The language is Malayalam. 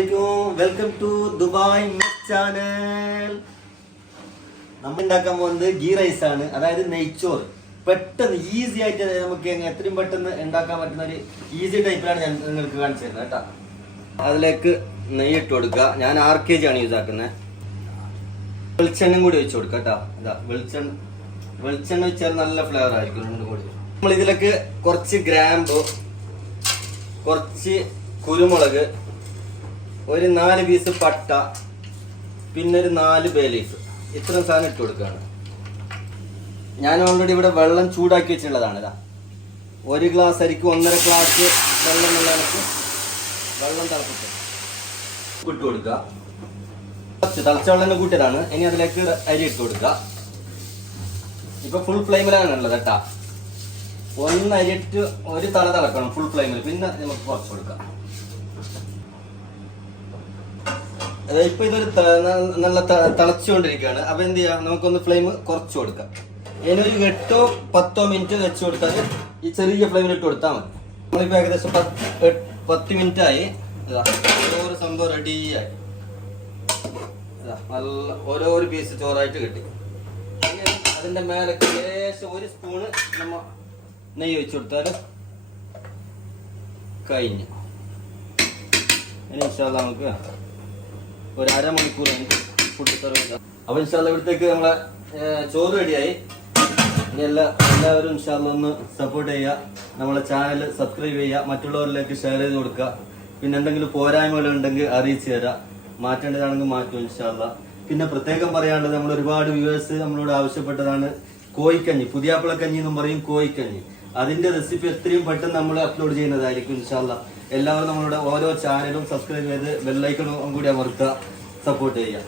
Assalamualaikum. Welcome to Dubai Mix Channel. നമ്മൾ ഉണ്ടാക്കാൻ പോകുന്നത് ഗീ റൈസ് ആണ്, അതായത് നെയ്ച്ചോറ്. പെട്ടെന്ന് ഈസി ആയിട്ട് നമുക്ക് എത്രയും പെട്ടെന്ന് ഉണ്ടാക്കാൻ പറ്റുന്ന ഒരു ഈസി ടൈപ്പിലാണ് ഞാൻ നിങ്ങൾക്ക് കാണിച്ചു തരുന്നത് കേട്ടോ. അതിലേക്ക് നെയ്യ് ഇട്ട് കൊടുക്കുക. ഞാൻ 6 kg ആണ് യൂസ് ആക്കുന്നത്. വെളിച്ചെണ്ണയും കൂടി വെച്ച് കൊടുക്കുക കേട്ടോ. ഇതാ വെളിച്ചെണ്ണ വെച്ചാൽ നല്ല ഫ്ലേവർ ആയിരിക്കും. നമ്മൾ ഇതിലേക്ക് കുറച്ച് ഗ്രാമ്പു, കുറച്ച് കുരുമുളക്, ഒരു 4 പീസ് പട്ട, പിന്നെ ഒരു 4 ബേ ലീഫ്, ഇത്രയും സാധനം ഇട്ട് കൊടുക്കുകയാണ്. ഞാൻ ഓൾറെഡി ഇവിടെ വെള്ളം ചൂടാക്കി വെച്ചിട്ടുള്ളതാണ്. ഇതാ 1 ഗ്ലാസ് അരിക്ക് 1.5 ഗ്ലാസ് വെള്ളം വെള്ളക്ക് വെള്ളം തിളപ്പിച്ച് ഇട്ട് കൊടുക്കുക. തിളച്ച വെള്ളം കൂട്ടിയതാണ്. ഇനി അതിലേക്ക് അരി ഇട്ട് കൊടുക്കുക. ഇപ്പൊ ഫുൾ ഫ്ലെയിമിലാണ് ഉള്ളത് കേട്ടാ. ഒന്ന് അരിയിട്ട് ഒരു തള തിളക്കണം ഫുൾ ഫ്ലെയിമിൽ, പിന്നെ നമുക്ക് കുറച്ച് കൊടുക്കാം. ഇപ്പൊ ഇതൊരു നല്ല തിളച്ചുകൊണ്ടിരിക്കുകയാണ്. അപ്പൊ എന്ത് ചെയ്യാം, നമുക്കൊന്ന് ഫ്ലെയിം കുറച്ച് കൊടുക്കാം. ഇനി ഒരു 8-10 മിനിറ്റ് വെച്ച് കൊടുത്താൽ ഈ ചെറിയ ഫ്ലെയിമിൽ ഇട്ട് കൊടുത്താൽ മതി. നമ്മളിപ്പോ ഏകദേശം 10 മിനിറ്റ് ആയി. ഓരോ സംഭവം റെഡിയായി. നല്ല ഓരോ പീസ് ചോറായിട്ട് കിട്ടി. അതിന്റെ മേലെ ഏകദേശം 1 സ്പൂണ് നമ്മ നെയ്യ് വെച്ച് കൊടുത്താൽ കഴിഞ്ഞു. ഇനി ഇൻഷാല്ലാ നമുക്ക് ഒരു 1/2 മണിക്കൂർ ഫുഡ് സെർവ് ചെയ്യാം. അപ്പൊ ഇൻഷാല്ലാ ഇവിടത്തേക്ക് നമ്മളെ ചോറ് റെഡിയായി. ഇനി എല്ലാവരും ഇൻഷാല്ലാ ഒന്ന് സപ്പോർട്ട് ചെയ്യുക. നമ്മളെ ചാനൽ സബ്സ്ക്രൈബ് ചെയ്യുക, മറ്റുള്ളവരിലേക്ക് ഷെയർ ചെയ്ത് കൊടുക്കുക. പിന്നെ എന്തെങ്കിലും പോരായ്മകൾ ഉണ്ടെങ്കിൽ അറിയിച്ചു തരാം. മാറ്റേണ്ടതാണെങ്കിൽ മാറ്റും ഇൻഷാല്ലാ. പിന്നെ പ്രത്യേകം പറയാനുള്ളത്, നമ്മൾ ഒരുപാട് വ്യൂവേഴ്സ് നമ്മളോട് ആവശ്യപ്പെട്ടതാണ് കോഴിക്കഞ്ഞി, പുതിയാപ്പിളക്കഞ്ഞി എന്നും പറയും, കോഴിക്കഞ്ഞി. അതിന്റെ റെസിപ്പി എത്രയും പെട്ടെന്ന് നമ്മൾ അപ്ലോഡ് ചെയ്യുന്നതായിരിക്കും ഇൻഷാല്ലാ. എല്ലാവരും നമ്മളുടെ ഓരോ ചാനലും സബ്സ്ക്രൈബ് ചെയ്ത് ബെല്ലൈക്കണും കൂടി അമർത്തുക, സപ്പോർട്ട് ചെയ്യുക.